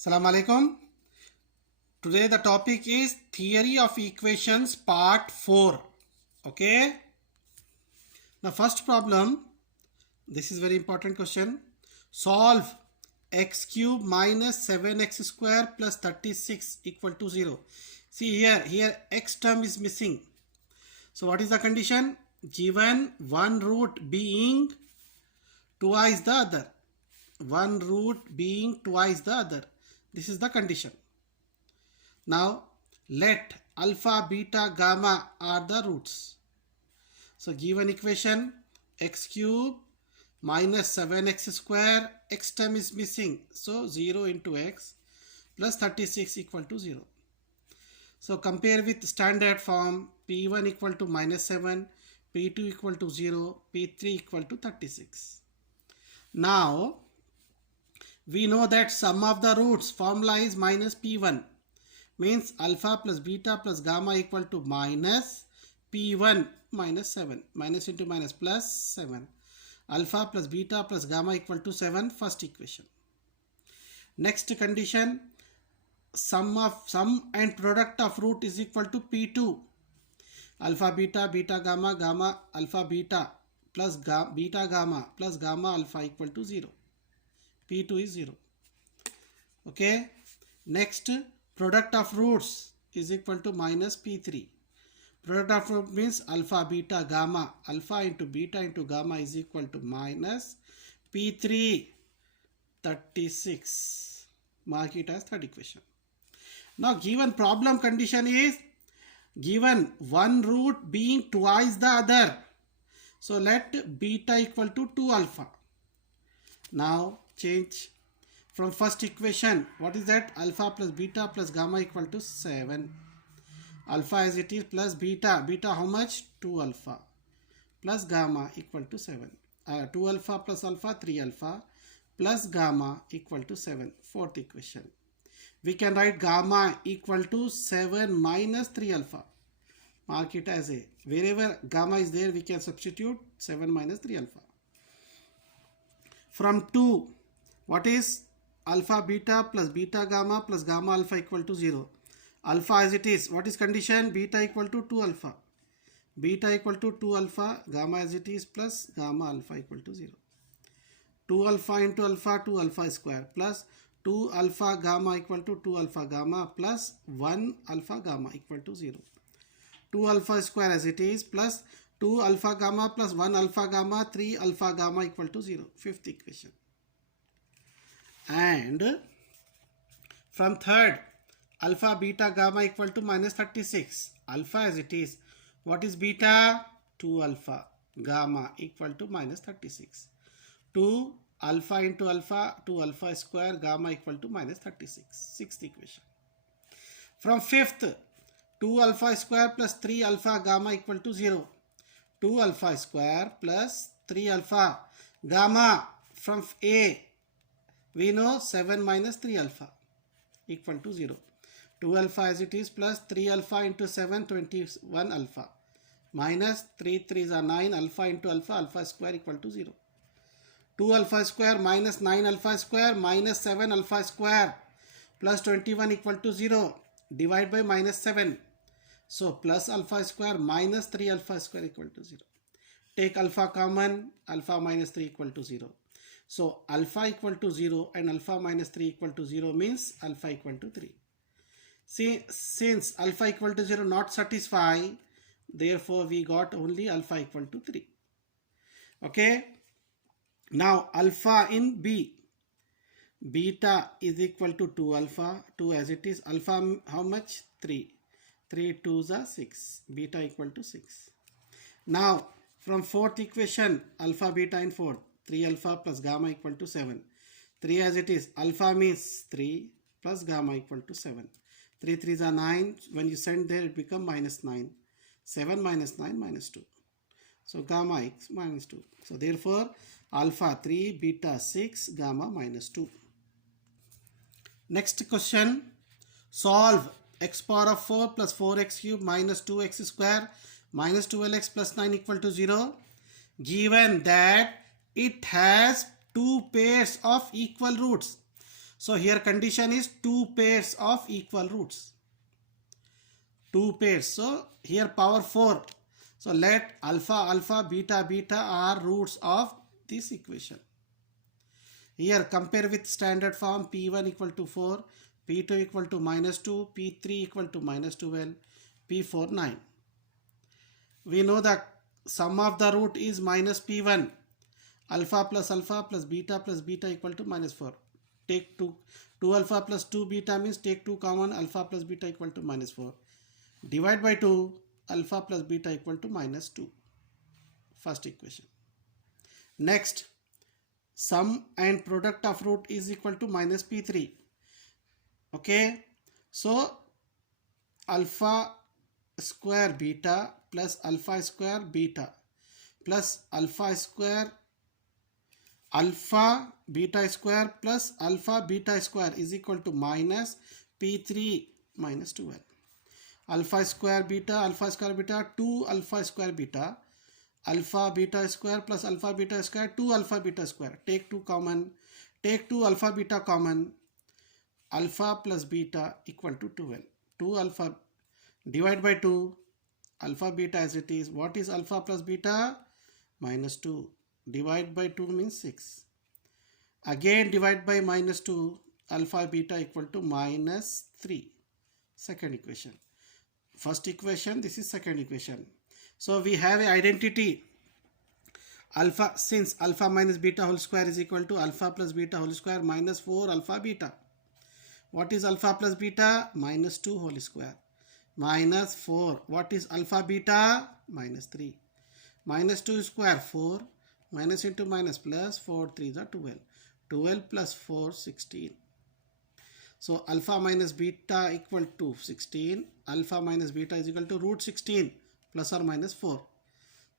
Assalamu alaikum. Today the topic is theory of equations part 4. Okay. The first problem, this is very important question. Solve x cube minus 7x square plus 36 equal to 0. See here x term is missing. So what is the condition? Given one root being twice the other. One root being twice the other. This is the condition. Now let alpha, beta, gamma are the roots. So given equation x cube minus 7x square, x term is missing. So 0 into x plus 36 equal to 0. So compare with standard form p1 equal to minus 7, p2 equal to 0, p3 equal to 36. Now we know that sum of the roots formula is minus p1. Means alpha plus beta plus gamma equal to minus p1 minus 7. Minus into minus plus 7. Alpha plus beta plus gamma equal to 7. First equation. Next condition. Sum and product of root is equal to p2. Alpha beta, beta gamma, gamma alpha beta plus beta gamma plus gamma alpha equal to 0. p2 is 0. Okay. Next, product of roots is equal to minus p3. Product of root means alpha, beta, gamma. Alpha into beta into gamma is equal to minus p3, 36. Mark it as third equation. Now given problem condition is given one root being twice the other. So let beta equal to 2 alpha. Now change from first equation. What is that? Alpha plus beta plus gamma equal to 7. Alpha as it is plus beta. Beta how much? 2 alpha plus gamma equal to 7. 2 alpha plus alpha 3 alpha plus gamma equal to 7. Fourth equation. We can write gamma equal to 7 minus 3 alpha. Mark it as a. Wherever gamma is there, we can substitute 7 minus 3 alpha. From 2, what is alpha beta plus beta gamma plus gamma alpha equal to 0. Alpha as it is. What is condition? Beta equal to 2 alpha. Beta equal to 2 alpha. Gamma as it is plus gamma alpha equal to 0. 2 alpha into alpha 2 alpha square plus 2 alpha gamma equal to 2 alpha gamma plus 1 alpha gamma equal to 0. 2 alpha square as it is plus 2 alpha gamma plus 1 alpha gamma 3 alpha gamma equal to 0. Fifth equation. And from third, alpha beta gamma equal to minus 36. Alpha as it is. What is beta? 2 alpha gamma equal to minus 36. 2 alpha into alpha 2 alpha square gamma equal to minus 36. Sixth equation. From fifth, 2 alpha square plus 3 alpha gamma equal to 0. 2 alpha square plus 3 alpha gamma. From A, we know 7 minus 3 alpha equal to 0. 2 alpha as it is plus 3 alpha into 7, 21 alpha minus 3 3s are 9 alpha into alpha, alpha square equal to 0. 2 alpha square minus 9 alpha square minus 7 alpha square plus 21 equal to 0. Divide by minus 7. So plus alpha square minus 3 alpha square equal to 0. Take alpha common, alpha minus 3 equal to 0. So alpha equal to 0 and alpha minus 3 equal to 0 means alpha equal to 3. See, since alpha equal to 0 not satisfy, therefore we got only alpha equal to 3. Okay. Now alpha in B. Beta is equal to 2 alpha. 2 as it is. Alpha how much? 3. 3 2s are 6. Beta equal to 6. Now from fourth equation, alpha beta in fourth. 3 alpha plus gamma equal to 7. 3 as it is. Alpha means 3 plus gamma equal to 7. 3 3s are 9. When you send there, it becomes minus 9. 7 minus 9 minus 2. So gamma x minus 2. So therefore, alpha 3, beta 6, gamma minus 2. Next question. Solve x power of 4 plus 4x cube minus 2x square minus 12x plus 9 equal to 0. Given that it has two pairs of equal roots. So here condition is two pairs of equal roots. Two pairs. So here power 4. So let alpha, alpha, beta, beta are roots of this equation. Here compare with standard form. P1 equal to 4, P2 equal to -2, P3 equal to -12, P4 9. We know that sum of the root is minus P1. Alpha plus beta equal to -4. Take 2 alpha plus 2 beta means take 2 common, alpha plus beta equal to -4. Divide by 2, alpha plus beta equal to -2. First equation. Next, sum and product of root is equal to minus P3. Okay, so alpha square beta plus alpha square beta plus alpha square alpha beta square plus alpha beta square is equal to minus P3 minus 12. Alpha square beta 2 alpha square beta, alpha beta square plus alpha beta square 2 alpha beta square. Take 2 common, take 2 alpha beta common, alpha plus beta equal to 12. 2 alpha divide by 2, alpha beta as it is. What is alpha plus beta? -2. Divide by 2 means 6. Again divide by -2, alpha beta equal to -3. Second equation. First equation, this is second equation. So we have an identity. Alpha, since alpha minus beta whole square is equal to alpha plus beta whole square minus 4 alpha beta. What is alpha plus beta? -2 whole square. Minus 4. What is alpha beta? -3. -2 square 4. Minus into minus plus 4 3 are 12. 12 plus 4 16. So alpha minus beta equal to 16. Alpha minus beta is equal to root 16 plus or minus 4.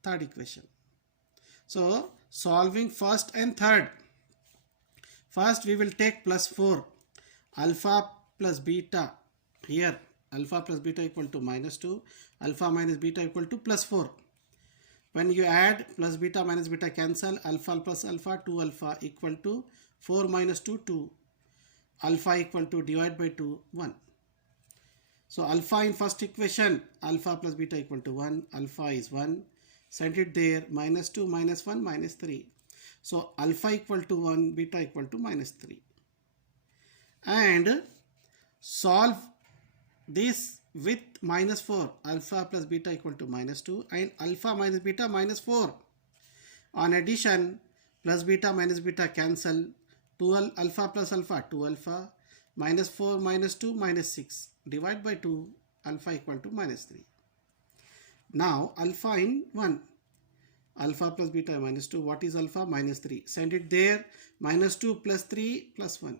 Third equation. So solving first and third. First we will take plus 4. Alpha plus beta. Here alpha plus beta equal to -2. Alpha minus beta equal to plus 4. When you add plus beta minus beta cancel. Alpha plus alpha 2 alpha equal to 4 minus 2 2. Alpha equal to divide by 2 1. So alpha in first equation, alpha plus beta equal to 1. Alpha is 1. Send it there. -2 minus 1 minus 3. So alpha equal to 1, beta equal to -3. And solve this with -4. Alpha plus beta equal to -2 and alpha minus beta -4. On addition, plus beta minus beta cancel. 2 alpha plus alpha 2 alpha, -4 -2 -6. Divide by 2, alpha equal to -3. Now alpha in 1. Alpha plus beta -2. What is alpha? -3. Send it there. -2 plus 3 plus 1.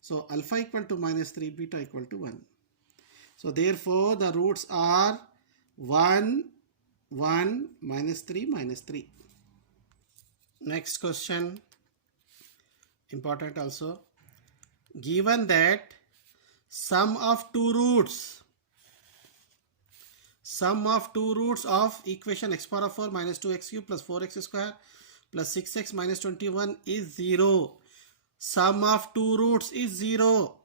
So alpha equal to -3, beta equal to 1. So therefore the roots are 1, 1, -3, -3. Next question. Important also. Given that sum of two roots of equation x power of 4 minus 2x cube plus 4x square plus 6x minus 21 is 0. Sum of two roots is 0.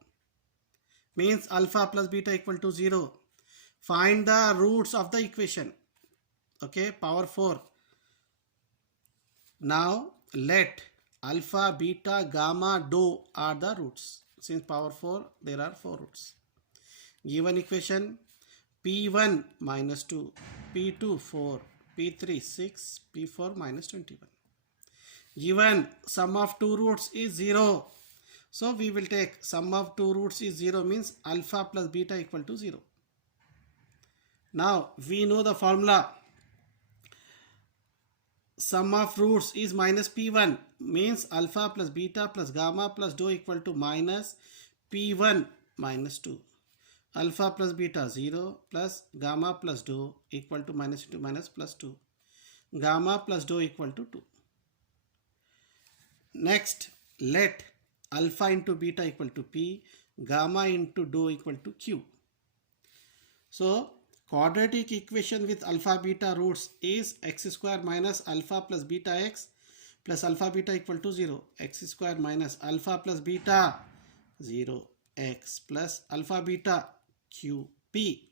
Means alpha plus beta equal to 0. Find the roots of the equation. Okay, power 4. Now let alpha, beta, gamma, dou are the roots. Since power 4, there are 4 roots. Given equation, P1 -2, P2 4, P3 6, P4 -21. Given sum of two roots is 0. So we will take sum of two roots is 0 means alpha plus beta equal to 0. Now we know the formula. Sum of roots is minus P1 means alpha plus beta plus gamma plus dou equal to minus P1 -2. Alpha plus beta 0 plus gamma plus dou equal to minus into minus plus 2. Gamma plus dou equal to 2. Next, let alpha into beta equal to P, gamma into dou equal to Q. So quadratic equation with alpha beta roots is x square minus alpha plus beta x plus alpha beta equal to 0. X square minus alpha plus beta 0 x plus alpha beta q p,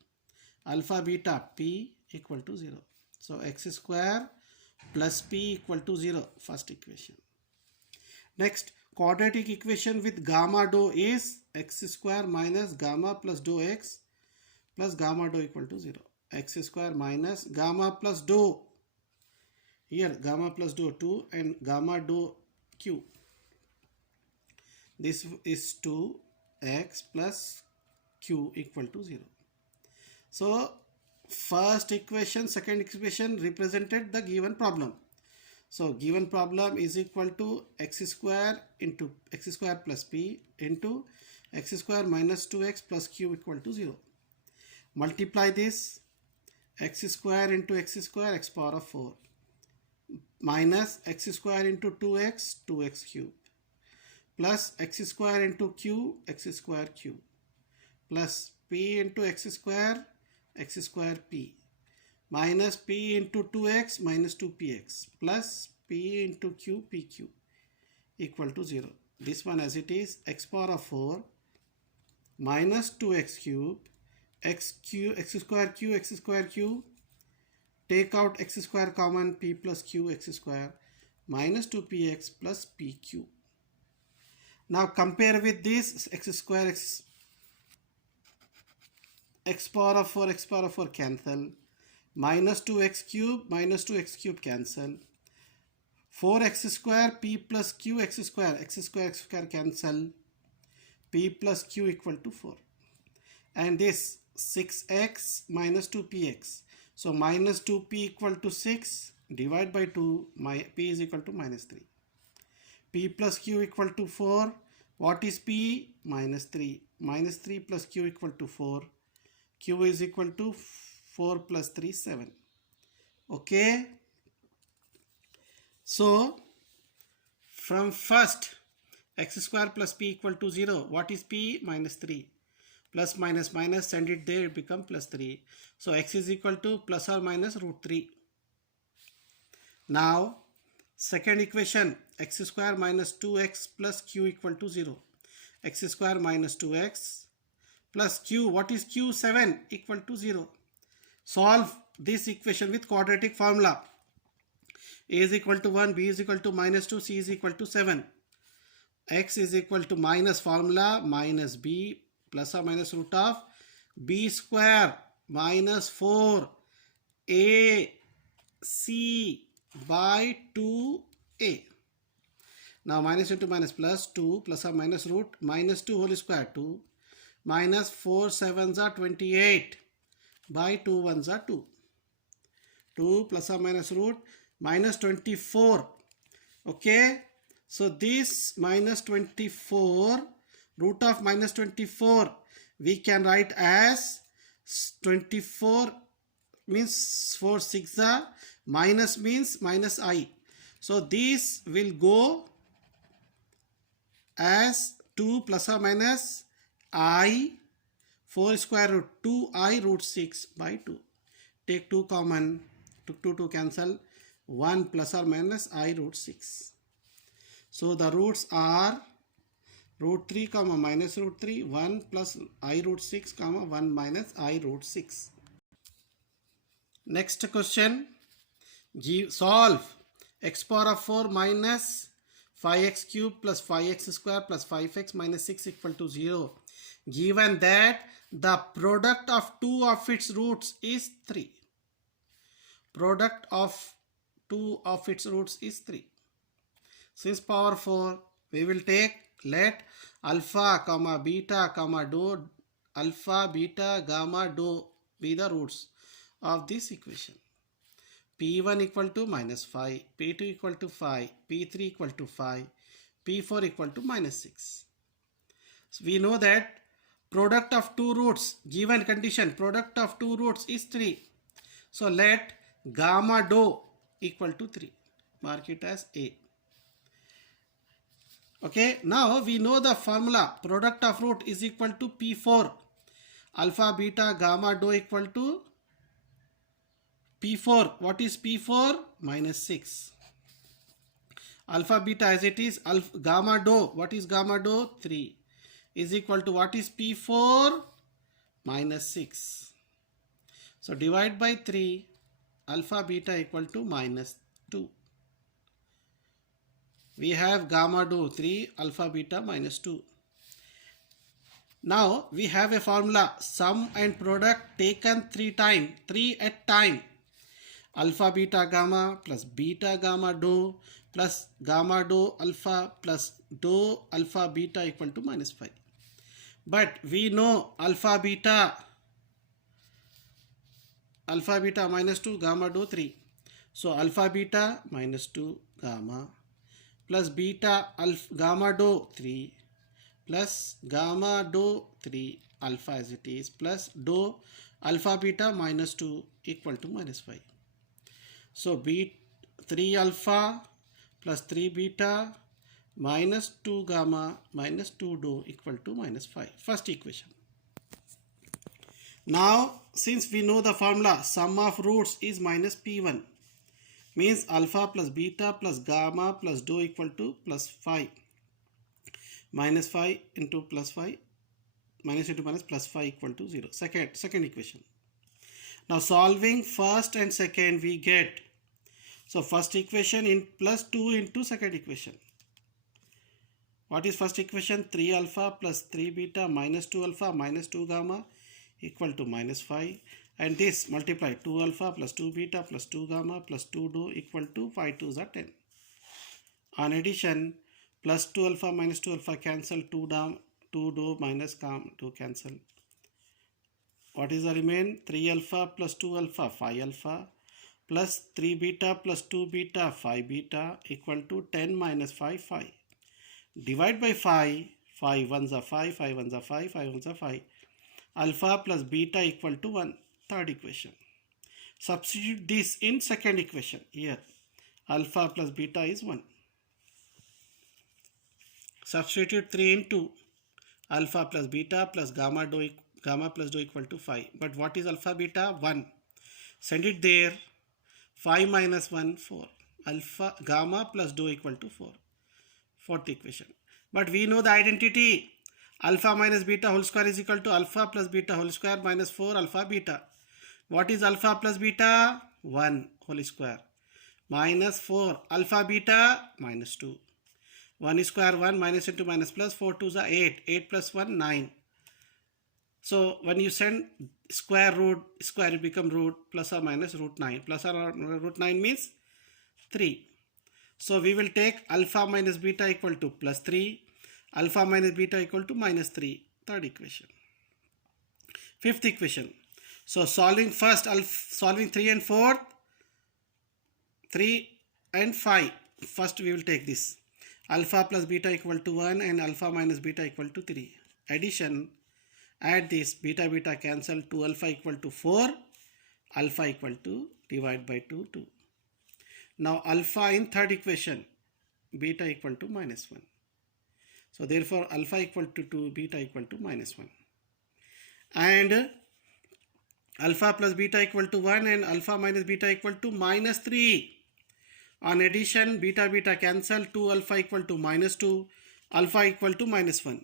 alpha beta p equal to 0. So x square plus p equal to 0, first equation. Next, quadratic equation with gamma dou is x square minus gamma plus dou x plus gamma dou equal to 0. X square minus gamma plus dou, here gamma plus dou 2 and gamma dou q. This is 2x plus q equal to 0. So first equation, second equation represented the given problem. So given problem is equal to x square into x square plus p into x square minus 2x plus q equal to 0. Multiply this, x square into x square, x power of 4 minus x square into 2x, 2x cube plus x square into q, x square cube plus p into x square p minus p into 2x minus 2px plus p into q, pq equal to 0. This one as it is, x power of 4 minus 2x cube, x square cube, take out x square common, p plus q x square minus 2px plus pq. Now compare with this, x square x power of 4 cancel, minus 2x cube cancel, 4x square p plus q x square cancel, p plus q equal to 4, and this 6x minus 2px, so minus 2p equal to 6, divide by 2, my p is equal to minus 3, p plus q equal to 4, what is p? Minus 3, minus 3 plus q equal to 4, q is equal to 4 plus 3, 7. Okay, so from first x square plus p equal to 0, what is p? Minus 3, plus minus minus, send it there, it become plus 3. So x is equal to plus or minus root 3. Now second equation, x square minus 2x plus q equal to 0. X square minus 2x plus q, what is q? 7 equal to 0. Solve this equation with quadratic formula. A is equal to 1, b is equal to minus 2, c is equal to 7. X is equal to minus formula minus b plus or minus root of b square minus 4 a c by 2a. Now minus into minus plus 2 plus or minus root minus 2 whole square 2 minus 4 7s are 28 by 2 1s are 2. 2 plus or minus root minus 24. Okay, so this minus 24, root of minus 24 we can write as 24 means 4 6 minus means minus I. So this will go as 2 plus or minus I 4 square root 2I root 6 by 2. Take 2 common, took 2 to cancel, 1 plus or minus I root 6. So the roots are root 3 comma minus root 3, 1 plus I root 6 comma 1 minus I root 6. Next question, solve x power of 4 minus 5x cube plus 5x square plus 5x minus 6 equal to 0, given that the product of two of its roots is 3. Product of two of its roots is 3. Since power 4, we will take, let alpha comma beta comma dou, alpha beta gamma dou be the roots of this equation. P1 equal to minus 5, P2 equal to 5, P3 equal to 5, P4 equal to minus 6. So we know that product of two roots, given condition, product of two roots is 3. So let gamma dou equal to 3. Mark it as A. Okay, now we know the formula, product of root is equal to P4. Alpha beta gamma dou equal to P4. What is P4? Minus 6. Alpha beta as it is, gamma dou, what is gamma dou? 3. is equal to what is P4? Minus 6. So divide by 3, alpha beta equal to minus 2. We have gamma do 3, alpha beta minus 2. Now we have a formula, sum and product taken 3 at time. Alpha beta gamma plus beta gamma do plus gamma do alpha plus do alpha beta equal to minus 5. But we know alpha beta minus 2, gamma do 3. So alpha beta minus 2 gamma plus beta gamma do 3 plus gamma do 3 alpha as it is plus do alpha beta minus 2 equal to minus 5. So b 3 alpha plus 3 beta minus 2 gamma minus 2 do equal to minus 5. First equation. Now since we know the formula, sum of roots is minus p1, means alpha plus beta plus gamma plus do equal to plus 5. Minus 5 into plus 5, minus into minus plus 5 equal to 0. Second equation. Now solving first and second we get, so first equation in plus 2 into second equation. What is first equation? 3 alpha plus 3 beta minus 2 alpha minus 2 gamma equal to minus 5, and this multiply 2 alpha plus 2 beta plus 2 gamma plus 2 do equal to 5 2s are 10. On addition, plus 2 alpha minus 2 alpha cancel, 2 do minus do cancel. What is the remain? 3 alpha plus 2 alpha 5 alpha plus 3 beta plus 2 beta 5 beta equal to 10 minus 5 5. Divide by 5, 5 1s are 5, 5 1s are 5, 5 1s are 5. Alpha plus beta equal to 1. Third equation. Substitute this in second equation. Here alpha plus beta is 1. Substitute 3 into alpha plus beta plus gamma plus do equal to 5. But what is alpha beta? 1. Send it there. 5 minus 1, 4. Alpha gamma plus do equal to 4. Fourth equation. But we know the identity. Alpha minus beta whole square is equal to alpha plus beta whole square minus 4 alpha beta. What is alpha plus beta? 1 whole square minus 4 alpha beta minus 2. 1 square 1 minus into minus plus 4 2s are 8. 8 plus 1 9. So when you send square it become root plus or minus root 9. Plus or root 9 means 3. So we will take alpha minus beta equal to plus 3. Alpha minus beta equal to minus 3. Third equation. Fifth equation. So solving first, solving 3 and 4, 3 and 5. First we will take this. Alpha plus beta equal to 1 and alpha minus beta equal to 3. Addition, add this, beta cancel, 2 alpha equal to 4, alpha equal to divide by 2, 2. Now alpha in third equation, beta equal to minus 1. So therefore alpha equal to 2, beta equal to minus 1. And alpha plus beta equal to 1 and alpha minus beta equal to minus 3. On addition, beta cancel, 2 alpha equal to minus 2, alpha equal to minus 1.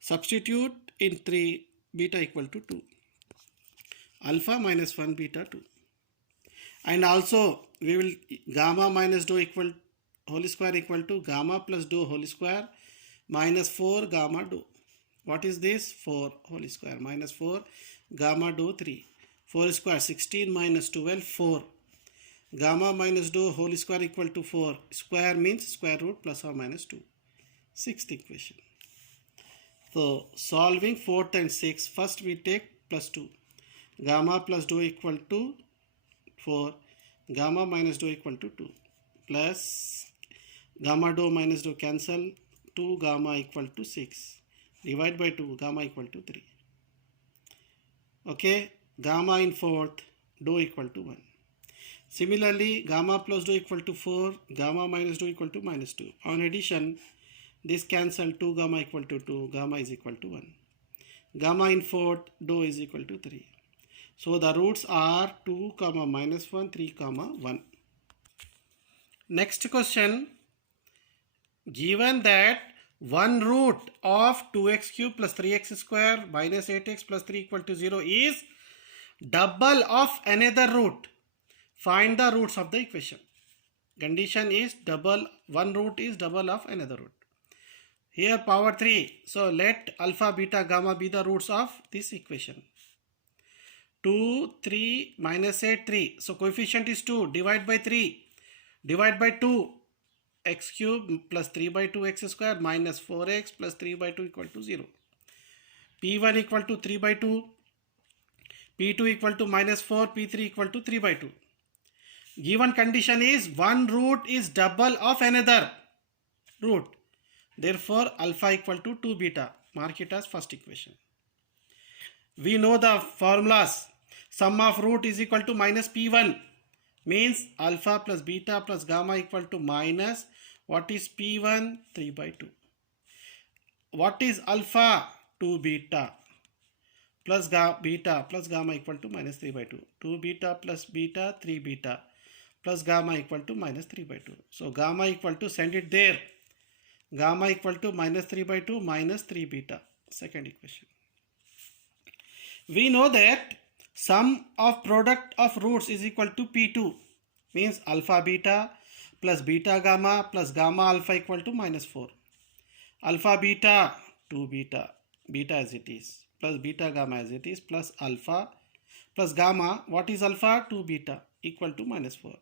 Substitute in 3, beta equal to 2. Alpha minus 1, beta 2. And also we will gamma minus do equal whole square equal to gamma plus do whole square minus 4 gamma do. What is this? 4 whole square minus 4 gamma do 3. 4 square 16 minus 12 4. Gamma minus do whole square equal to 4. Square means square root plus or minus 2. Sixth equation. So solving fourth and sixth, first we take plus 2. Gamma plus do equal to 4. Gamma minus do equal to 2. Plus gamma do minus do cancel, 2 gamma equal to 6. Divide by 2, gamma equal to 3. Okay, gamma in fourth, do equal to 1. Similarly, gamma plus do equal to 4, gamma minus do equal to minus 2. On addition, this cancel, 2 gamma equal to 2, gamma is equal to 1. Gamma in fourth, do is equal to 3. So the roots are 2 comma minus 1, 3 comma 1. Next question, given that 1 root of 2x cube plus 3x square minus 8x plus 3 equal to 0 is double of another root. Find the roots of the equation. Condition is double, one root is double of another root. Here power 3. So let alpha, beta, gamma be the roots of this equation. 2, 3, minus 8, 3. So coefficient is 2. Divide by 3. Divide by 2. X cube plus 3 by 2 x square minus 4x plus 3 by 2 equal to 0. P1 equal to 3 by 2. P2 equal to minus 4. P3 equal to 3 by 2. Given condition is one root is double of another root. Therefore, alpha equal to 2 beta. Mark it as first equation. We know the formulas. Sum of root is equal to minus P1. Means alpha plus beta plus gamma equal to minus. What is P1? 3 by 2. What is alpha? 2 beta. Plus beta plus gamma equal to minus 3 by 2. 2 beta plus beta, 3 beta. Plus gamma equal to minus 3 by 2. So gamma equal to, send it there. Gamma equal to minus 3 by 2 minus 3 beta. Second equation. We know that sum of product of roots is equal to P2. Means alpha beta plus beta gamma plus gamma alpha equal to minus 4. Alpha beta 2 beta. Beta as it is. Plus beta gamma as it is. Plus alpha plus gamma. What is alpha? 2 beta equal to minus 4.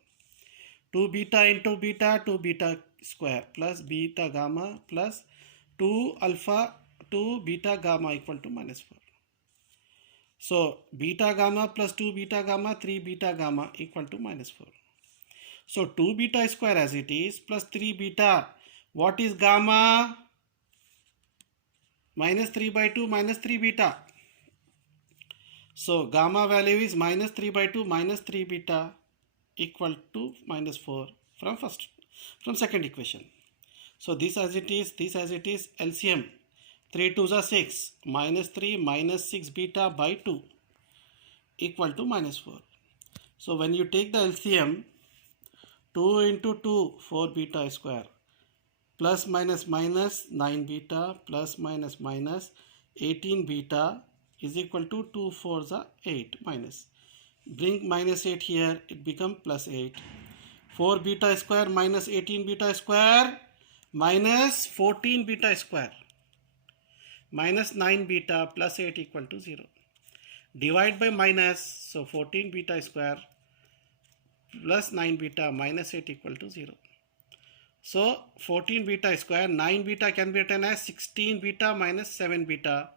2 beta into beta, 2 beta square plus beta gamma plus 2 alpha 2 beta gamma equal to minus 4. So beta gamma plus 2 beta gamma, 3 beta gamma equal to minus 4. So 2 beta square as it is plus 3 beta. What is gamma? Minus 3 by 2 minus 3 beta. So gamma value is minus 3 by 2 minus 3 beta equal to minus 4 from second equation. So this as it is, LCM. 3 2s are 6, minus 3 minus 6 beta by 2 equal to minus 4. So when you take the LCM, 2 into 2, 4 beta square, plus minus minus 9 beta, plus minus minus 18 beta is equal to 2 4s are 8 minus. Bring minus 8 here, it become plus 8. 4 beta square minus 18 beta square minus 14 beta square minus 9 beta plus 8 equal to 0. Divide by minus, so 14 beta square plus 9 beta minus 8 equal to 0. So 14 beta square, 9 beta can be written as 16 beta minus 7 beta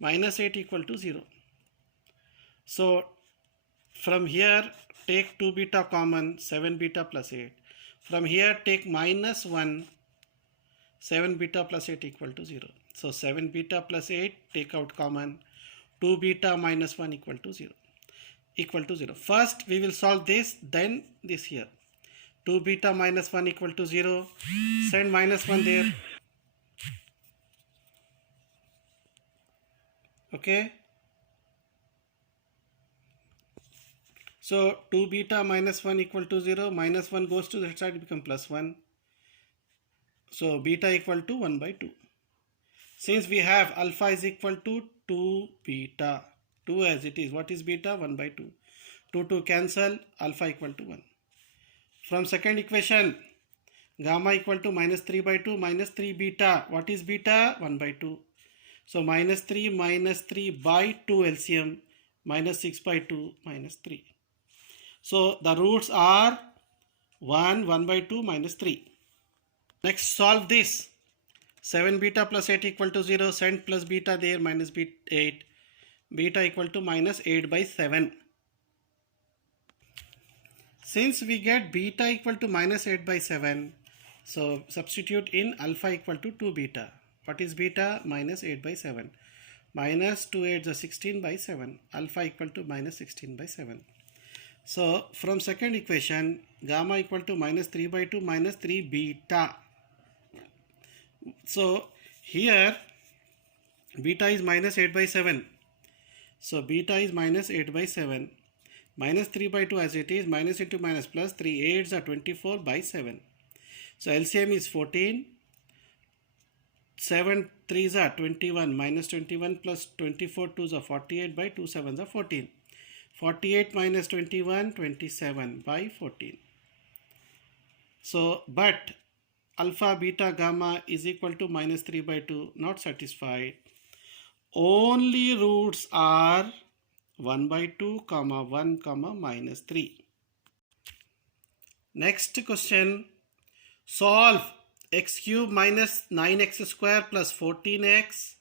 minus 8 equal to 0. So from here take 2 beta common, 7 beta plus 8. From here take minus 1, 7 beta plus 8 equal to 0. So 7 beta plus 8 take out common, 2 beta minus 1 equal to 0. First we will solve this, then this here. 2 beta minus 1 equal to 0. Send minus 1 there. Okay. So 2 beta minus 1 equal to 0. Minus 1 goes to that side, become plus 1. So beta equal to 1 by 2. Since we have alpha is equal to 2 beta, 2 as it is. What is beta? 1 by 2. 2 cancel, alpha equal to 1. From second equation, gamma equal to minus 3 by 2 minus 3 beta. What is beta? 1 by 2. So minus 3 by 2 LCM minus 6 by 2 minus 3. So the roots are 1 by 2 minus 3. Next solve this. 7 beta plus 8 equal to 0. Send plus beta there, minus 8. Beta equal to minus 8 by 7. Since we get beta equal to minus 8 by 7, so substitute in alpha equal to 2 beta. What is beta? Minus 8 by 7. Minus 2 8 is 16 by 7. Alpha equal to minus 16 by 7. So from second equation, gamma equal to minus 3 by 2 minus 3 beta. So here beta is minus 8 by 7. So beta is minus 8 by 7. Minus 3 by 2 as it is, minus into minus plus, 3 8s are 24 by 7. So LCM is 14. 7 3s are 21 minus 21 plus 24 2s are 48 by 2 7s are 14. 48 minus 21 27 by 14. So but alpha beta gamma is equal to minus 3 by 2, not satisfied. Only roots are 1 by 2 comma 1 comma minus 3. Next question, solve x cube minus 9x square plus 14x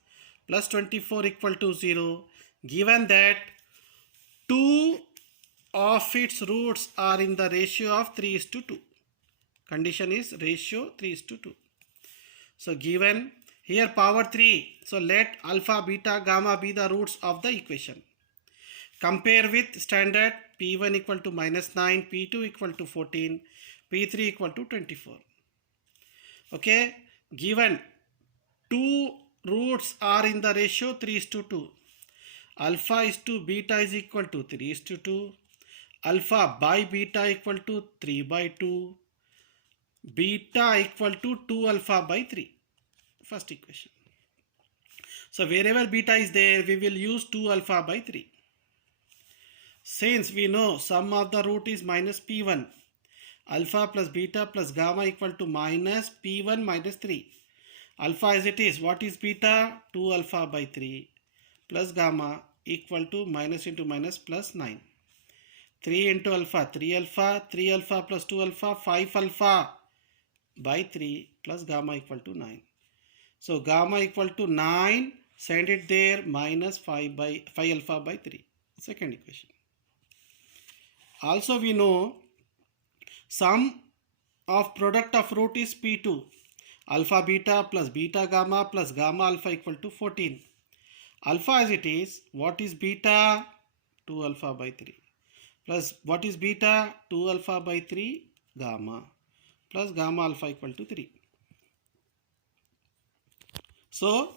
plus 24 equal to 0 given that two of its roots are in the ratio of 3:2. Condition is ratio 3:2. So given here power 3. So let alpha, beta, gamma be the roots of the equation. Compare with standard P1 equal to minus 9, P2 equal to 14, P3 equal to 24. Okay, given two roots are in the ratio 3:2. Alpha is to beta is equal to 3:2. Alpha by beta equal to 3 by 2. Beta equal to 2 alpha by 3. First equation. So wherever beta is there, we will use 2 alpha by 3. Since we know sum of the root is minus P1, alpha plus beta plus gamma equal to minus P1 minus 3. Alpha as it is, what is beta? 2 alpha by 3 plus gamma equal to minus into minus plus 9. 3 into alpha, 3 alpha, 3 alpha plus 2 alpha, 5 alpha by 3 plus gamma equal to 9. So gamma equal to 9, send it there, minus 5 alpha by 3. Second equation. Also we know sum of product of root is P2. Alpha beta plus beta gamma plus gamma alpha equal to 14. Alpha as it is, what is beta? 2 alpha by 3. Plus what is beta? 2 alpha by 3 gamma plus gamma alpha equal to 3. So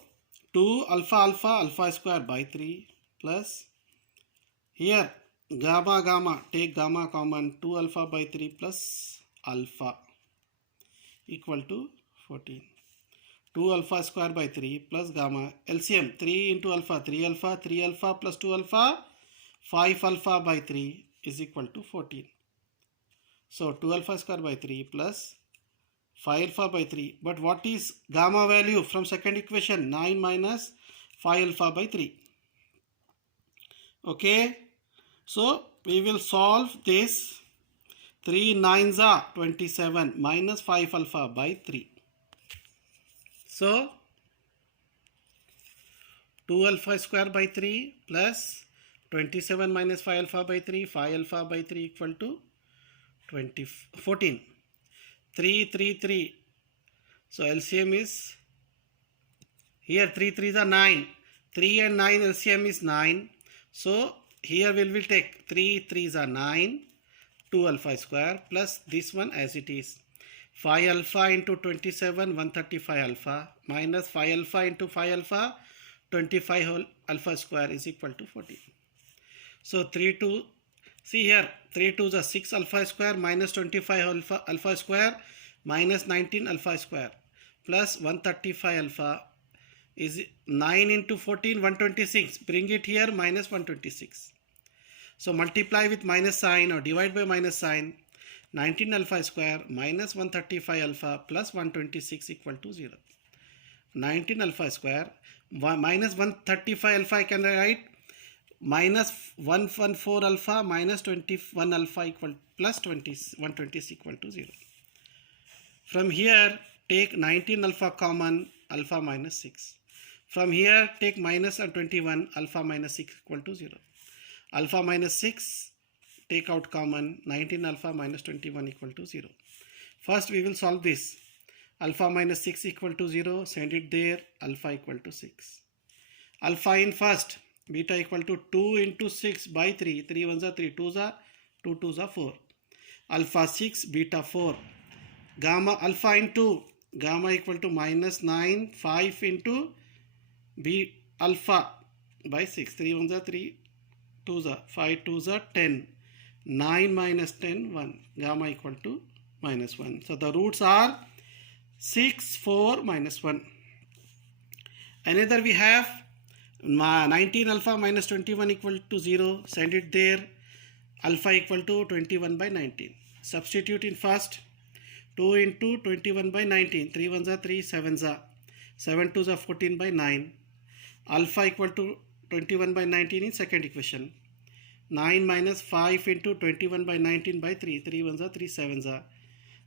2 alpha alpha alpha square by 3 plus here gamma gamma, take gamma common, 2 alpha by 3 plus alpha equal to 14. 2 alpha square by 3 plus gamma, LCM 3 into alpha, 3 alpha, 3 alpha plus 2 alpha, 5 alpha by 3 is equal to 14. So 2 alpha square by 3 plus 5 alpha by 3. But what is gamma value from second equation? 9 minus 5 alpha by 3. Okay. So we will solve this. 3 9s are 27 minus 5 alpha by 3. So 2 alpha square by 3 plus 27 minus 5 alpha by 3, 5 alpha by 3 equal to 14. 3 3 3. So LCM is here 3 3s are 9. 3 and 9 LCM is 9. So here we will take 3 3s are 9, 2 alpha square plus this one as it is. 5 alpha into 27, 135 alpha minus 5 alpha into 5 alpha, 25 whole alpha square is equal to 14. So 3 2, see here 3 2s are 6 alpha square minus 25 alpha square minus 19 alpha square plus 135 alpha is 9 into 14, 126. Bring it here, minus 126. So multiply with minus sign or divide by minus sign. 19 alpha square minus 135 alpha plus 126 equal to 0. 19 alpha square minus 135 alpha I can write minus 114 alpha minus 21 alpha equal plus 120 equal to 0. From here take 19 alpha common, alpha minus 6. From here take minus 21, alpha minus 6 equal to 0. Alpha minus 6 take out common, 19 alpha minus 21 equal to 0. First we will solve this. Alpha minus 6 equal to 0, send it there, alpha equal to 6. Alpha in first, beta equal to 2 into 6 by 3. 3 1s are 3 2s are 2 2s are 4. Alpha 6, beta 4. Gamma alpha into gamma equal to minus 9, 5 into B alpha by 6. 3 1s are 3 2s are 5 2s are 10. 9 minus 10, 1. Gamma equal to minus 1. So the roots are 6, 4, minus 1. Another we have 19 alpha minus 21 equal to 0. Send it there. Alpha equal to 21 by 19. Substitute in first. 2 into 21 by 19. 3 ones are 3, 7s are 7 twos are 14 by 9. Alpha equal to 21 by 19 in second equation. 9 minus 5 into 21 by 19 by 3. 3 ones are 3, 7s are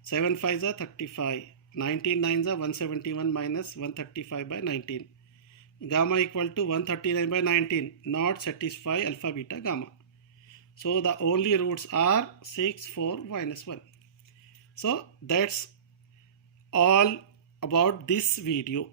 7 5s are 35. 19 9s are 171 minus 135 by 19. Gamma equal to 139 by 19. Not satisfy alpha, beta, gamma. So the only roots are 6, 4, minus 1. So that's all about this video.